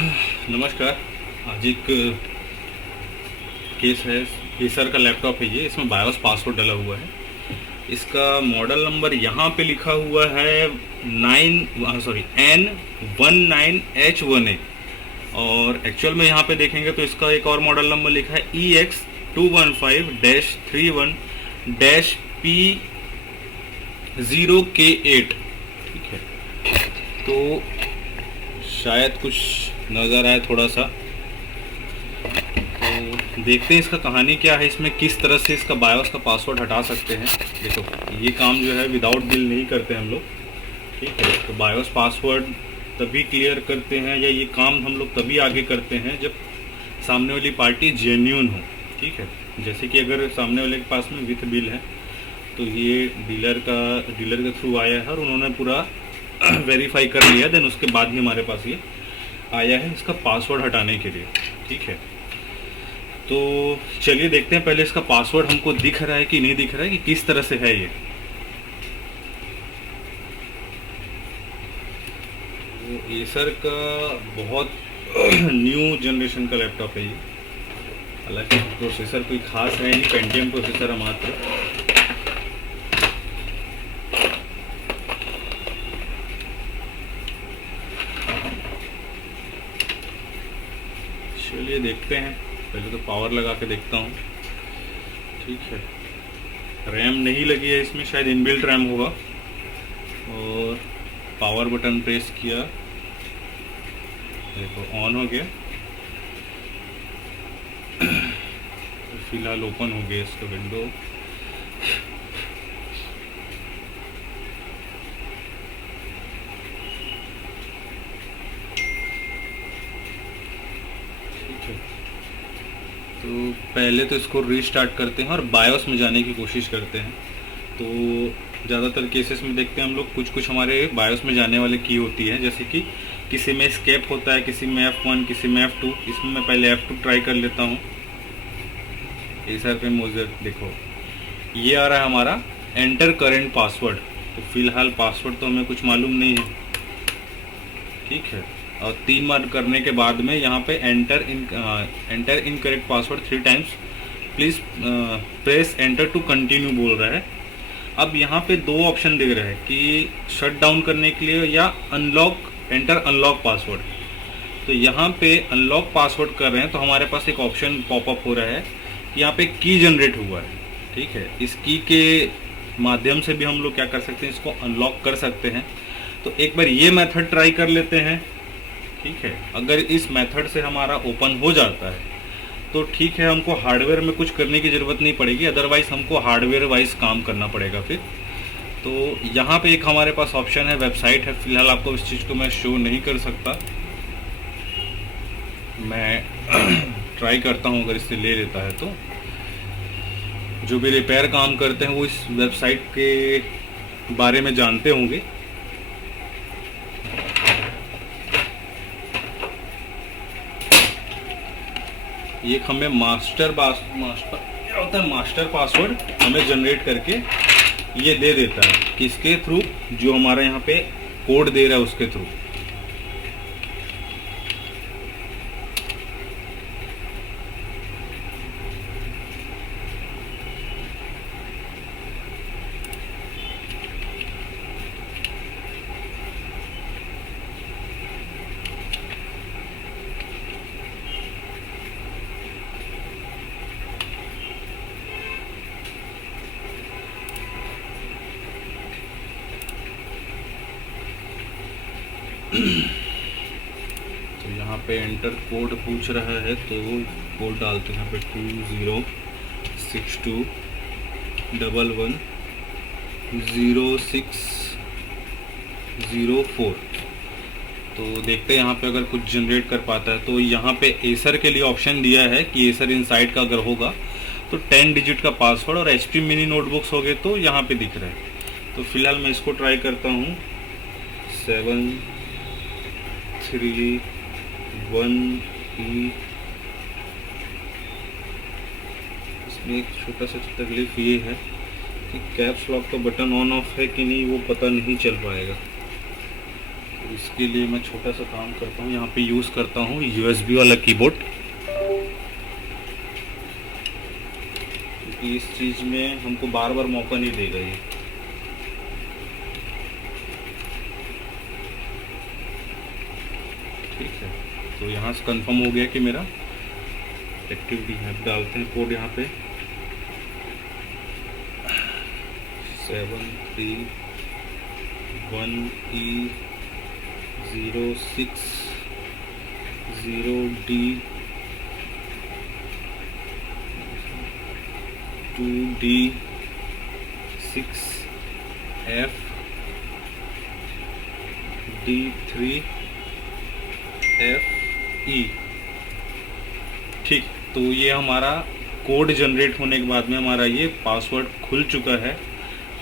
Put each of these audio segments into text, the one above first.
नमस्कार। आज एक केस है, एसर का लैपटॉप है ये। इसमें बायोस पासवर्ड डला हुआ है। इसका मॉडल नंबर यहाँ पे लिखा हुआ है N19H1A, और एक्चुअल में यहाँ पे देखेंगे तो इसका एक और मॉडल नंबर लिखा है EX215-31-P0K8। ठीक है, तो शायद कुछ नज़र आए थोड़ा सा, तो देखते हैं इसका कहानी क्या है, इसमें किस तरह से इसका बायोस का पासवर्ड हटा सकते हैं। देखो, ये काम जो है विदाउट बिल नहीं करते हम लोग। ठीक है, तो बायोस पासवर्ड तभी क्लियर करते हैं या ये काम हम लोग तभी आगे करते हैं जब सामने वाली पार्टी जेन्युइन हो। ठीक है, जैसे कि अगर सामने वाले के पास में विथ बिल है तो ये डीलर के थ्रू आया है और उन्होंने पूरा वेरीफाई कर लिया, देन उसके बाद ही हमारे पास ये आया है इसका पासवर्ड हटाने के लिए। ठीक है, तो चलिए देखते हैं पहले इसका पासवर्ड हमको दिख रहा है कि नहीं दिख रहा है, कि किस तरह से है ये। तो एसर का बहुत न्यू जनरेशन का लैपटॉप है ये। हालांकि प्रोसेसर कोई खास है नहीं, पेंटियम प्रोसेसर है मात्र। चलिए देखते हैं, पहले तो पावर लगा के देखता हूँ। ठीक है, रैम नहीं लगी है इसमें, शायद इनबिल्ट रैम होगा। और पावर बटन प्रेस किया, देखो ऑन हो गया। फिलहाल ओपन हो गया इसका विंडो। तो पहले तो इसको रीस्टार्ट करते हैं और बायोस में जाने की कोशिश करते हैं। तो ज़्यादातर केसेस में देखते हैं हम लोग कुछ हमारे बायोस में जाने वाले की होती है, जैसे कि किसी में एस्केप होता है, किसी में F1, किसी में F2। इसमें मैं पहले F2 ट्राई कर लेता हूँ। एसर पे मोजर देखो, ये आ रहा है हमारा एंटर करेंट पासवर्ड। तो फिलहाल पासवर्ड तो हमें कुछ मालूम नहीं है। ठीक है, और 3 बार करने के बाद में यहाँ पे enter incorrect password 3 times, please press enter to continue बोल रहा है। अब यहाँ पे 2 ऑप्शन दिख रहे हैं कि शट डाउन करने के लिए या अनलॉक पासवर्ड। तो यहाँ पे अनलॉक पासवर्ड कर रहे हैं तो हमारे पास एक ऑप्शन पॉपअप हो रहा है कि यहाँ पे की जनरेट हुआ है। ठीक है, इस की के माध्यम से भी हम लोग क्या कर सकते हैं, इसको अनलॉक कर सकते हैं। तो एक बार ये मेथड ट्राई कर लेते हैं। ठीक है, अगर इस मेथड से हमारा ओपन हो जाता है तो ठीक है, हमको हार्डवेयर में कुछ करने की ज़रूरत नहीं पड़ेगी, अदरवाइज़ हमको हार्डवेयर वाइज काम करना पड़ेगा फिर। तो यहाँ पे एक हमारे पास ऑप्शन है, वेबसाइट है। फिलहाल आपको इस चीज़ को मैं शो नहीं कर सकता, मैं ट्राई करता हूँ अगर इससे ले लेता है तो। जो भी रिपेयर काम करते हैं वो इस वेबसाइट के बारे में जानते होंगे। ये हमें मास्टर पासवर्ड हमें जनरेट करके ये दे देता है, किसके थ्रू, जो हमारा यहाँ पे कोड दे रहा है उसके थ्रू। तो यहाँ पे एंटर कोड पूछ रहा है, तो कोड डालते हैं यहाँ पे 2062110604। तो देखते हैं यहाँ पे अगर कुछ जनरेट कर पाता है। तो यहाँ पे एसर के लिए ऑप्शन दिया है कि एसर इनसाइड का अगर होगा तो 10 डिजिट का पासवर्ड, और HP मिनी नोटबुक्स हो गए तो यहाँ पे दिख रहा है। तो फिलहाल मैं इसको ट्राई करता हूँ। 731E। इसमें एक छोटा सा तकलीफ ये है कि कैप्स लॉक का बटन ऑन ऑफ है कि नहीं वो पता नहीं चल पाएगा। इसके लिए मैं छोटा सा काम करता हूँ, यहाँ पे यूज़ करता हूँ USB वाला कीबोर्ड, क्योंकि इस चीज़ में हमको बार बार मौका नहीं देगा ये। ठीक है, तो यहाँ से कंफर्म हो गया कि मेरा एक्टिविटी है। डालते हैं कोड यहाँ पे 731E06 2D6FD3FE। ठीक, तो ये हमारा कोड जनरेट होने के बाद में हमारा ये पासवर्ड खुल चुका है।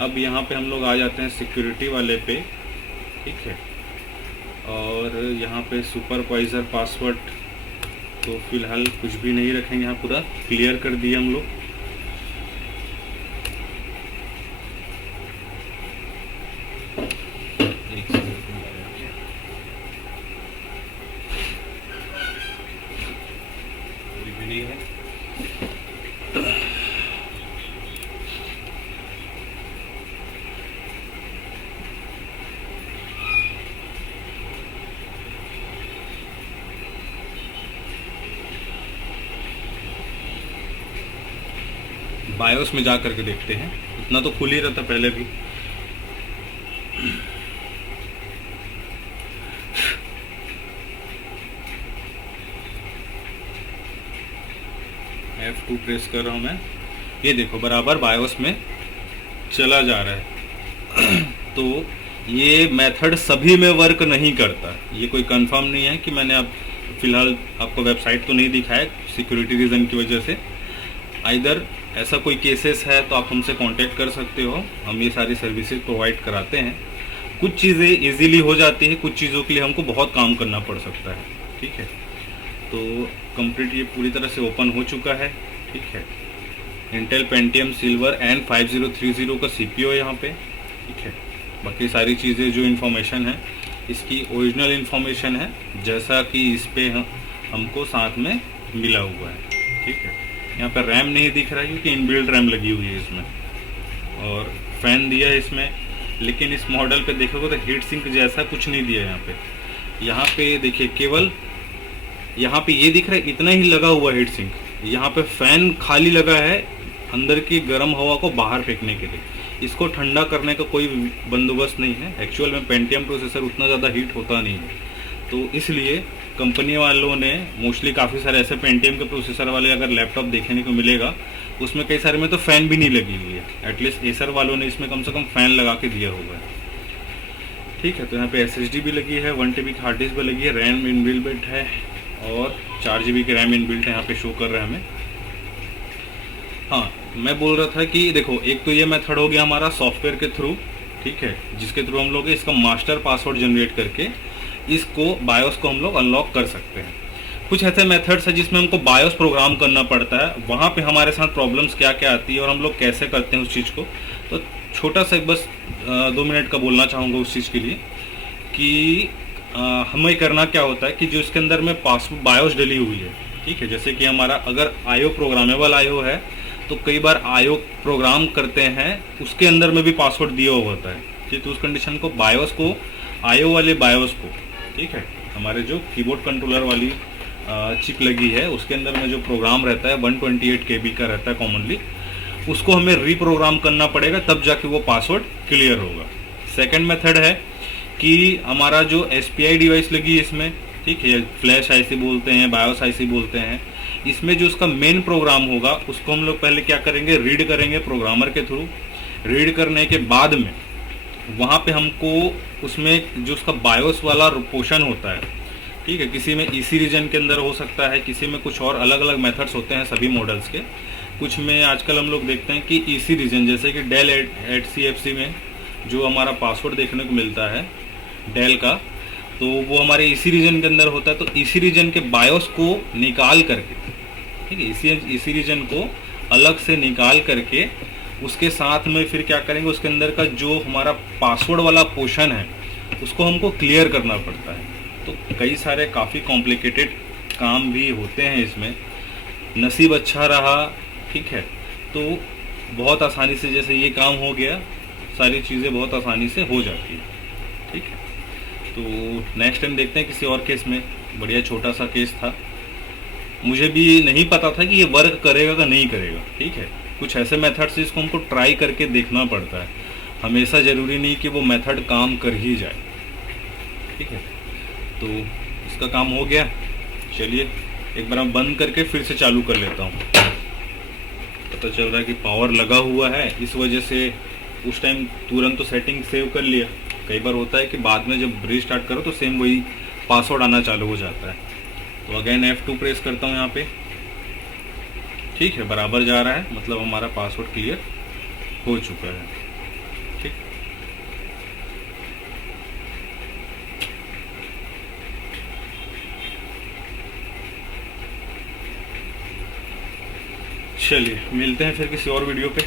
अब यहाँ पे हम लोग आ जाते हैं सिक्योरिटी वाले पे। ठीक है, और यहाँ पे सुपरवाइज़र पासवर्ड तो फिलहाल कुछ भी नहीं रखेंगे, यहाँ पूरा क्लियर कर दिए हम लोग। नहीं है बायोस में जा करके देखते हैं। इतना तो खुल ही रहता पहले भी। F2 प्रेस कर रहा हूँ मैं, ये देखो बराबर बायोस में चला जा रहा है। तो ये मेथड सभी में वर्क नहीं करता, ये कोई कंफर्म नहीं है कि मैंने अब फिलहाल आपको वेबसाइट तो नहीं दिखाया सिक्योरिटी रीज़न की वजह से। आइदर ऐसा कोई केसेस है तो आप हमसे कांटेक्ट कर सकते हो, हम ये सारी सर्विसेज प्रोवाइड कराते हैं। कुछ चीज़ें इजीली हो जाती है, कुछ चीज़ों के लिए हमको बहुत काम करना पड़ सकता है। ठीक है, तो कंप्लीट ये पूरी तरह से ओपन हो चुका है। ठीक है, इंटेल पेंटियम सिल्वर एंड 5030 का CPU है यहाँ पे। ठीक है, बाकी सारी चीज़ें जो इन्फॉर्मेशन है इसकी ओरिजिनल इन्फॉर्मेशन है, जैसा कि इस पे हमको साथ में मिला हुआ है। ठीक है, यहाँ पर रैम नहीं दिख रहा है क्योंकि इनबिल्ट रैम लगी हुई है इसमें, और फैन दिया है इसमें। लेकिन इस मॉडल पे देखोगे तो हीट सिंक जैसा कुछ नहीं दिया है यहाँ पे। यहाँ पे देखिए केवल यहाँ पे ये दिख रहा है, इतना ही लगा हुआ हीट सिंक। यहाँ पे फैन खाली लगा है अंदर की गर्म हवा को बाहर फेंकने के लिए। इसको ठंडा करने का कोई बंदोबस्त नहीं है। एक्चुअल में पेंटियम प्रोसेसर उतना ज़्यादा हीट होता नहीं है, तो इसलिए कंपनी वालों ने मोस्टली काफ़ी सारे ऐसे पेंटियम के प्रोसेसर वाले अगर लैपटॉप देखने को मिलेगा उसमें कई सारे में तो फ़ैन भी नहीं लगी हुई है। एटलीस्ट एसर वालों ने इसमें कम से कम फ़ैन लगा के दिया हुआ है। ठीक है, तो यहाँ पे SSD भी लगी है, 1 TB की हार्ड डिस्क भी लगी है, रैम इनबिल्ट है और 4 GB की रैम इनबिल्ट है, यहाँ पे शो कर रहा है हमें। हाँ, मैं बोल रहा था कि देखो, एक तो ये मेथड हो गया हमारा सॉफ्टवेयर के थ्रू। ठीक है, जिसके थ्रू हम लोग इसका मास्टर पासवर्ड जनरेट करके इसको बायोस को हम लोग अनलॉक कर सकते हैं। कुछ ऐसे मेथड्स हैं जिसमें हमको बायोस प्रोग्राम करना पड़ता है, वहाँ पे हमारे साथ प्रॉब्लम्स क्या क्या आती है और हम लोग कैसे करते हैं उस चीज़ को। तो छोटा सा बस 2 मिनट का बोलना चाहूँगा उस चीज़ के लिए कि हमें करना क्या होता है कि जो इसके अंदर में बायोस डली हुई है। ठीक है, जैसे कि हमारा अगर IO प्रोग्रामेबल IO है तो कई बार IO प्रोग्राम करते हैं उसके अंदर में भी पासवर्ड दिया हुआ होता है। ठीक, तो उस कंडीशन को बायोस को IO वाले बायोस को, ठीक है, हमारे जो कीबोर्ड कंट्रोलर वाली चिप लगी है उसके अंदर में जो प्रोग्राम रहता है 128 KB का रहता है कॉमनली, उसको हमें रीप्रोग्राम करना पड़ेगा, तब जाके वो पासवर्ड क्लियर होगा। सेकंड मेथड है कि हमारा जो SPI डिवाइस लगी है इसमें, ठीक है, फ्लैश IC बोलते हैं, बायोस IC बोलते हैं, इसमें जो उसका मेन प्रोग्राम होगा उसको हम लोग पहले क्या करेंगे, रीड करेंगे प्रोग्रामर के थ्रू। रीड करने के बाद में वहाँ पे हमको उसमें जो उसका बायोस वाला पोर्शन होता है, ठीक है, किसी में EC रीजन के अंदर हो सकता है, किसी में कुछ और अलग अलग मेथड्स होते हैं सभी मॉडल्स के। कुछ में आजकल हम लोग देखते हैं कि EC रीजन, जैसे कि डेल HCFC में जो हमारा पासवर्ड देखने को मिलता है डेल का, तो वो हमारे EC रीजन के अंदर होता है। तो EC रीजन के बायोस को निकाल करके, ठीक है, EC रीजन को अलग से निकाल करके उसके साथ में फिर क्या करेंगे, उसके अंदर का जो हमारा पासवर्ड वाला पोर्शन है उसको हमको क्लियर करना पड़ता है। तो कई सारे काफ़ी कॉम्प्लिकेटेड काम भी होते हैं इसमें। नसीब अच्छा रहा, ठीक है, तो बहुत आसानी से जैसे ये काम हो गया, सारी चीज़ें बहुत आसानी से हो जाती है, ठीक है। तो नेक्स्ट टाइम देखते हैं किसी और केस में। बढ़िया छोटा सा केस था, मुझे भी नहीं पता था कि ये वर्क करेगा कि नहीं करेगा, ठीक है। कुछ ऐसे मेथड्स जिसको हमको ट्राई करके देखना पड़ता है, हमेशा ज़रूरी नहीं कि वो मेथड काम कर ही जाए, ठीक है। तो इसका काम हो गया। चलिए एक बार मैं बंद करके फिर से चालू कर लेता हूँ। पता चल रहा है कि पावर लगा हुआ है, इस वजह से उस टाइम तुरंत तो सेटिंग सेव कर लिया। कई बार होता है कि बाद में जब रीस्टार्ट करो तो सेम वही पासवर्ड आना चालू हो जाता है। तो अगेन F2 प्रेस करता हूँ यहाँ पे, ठीक है, बराबर जा रहा है, मतलब हमारा पासवर्ड क्लियर हो चुका है, ठीक। चलिए मिलते हैं फिर किसी और वीडियो पे।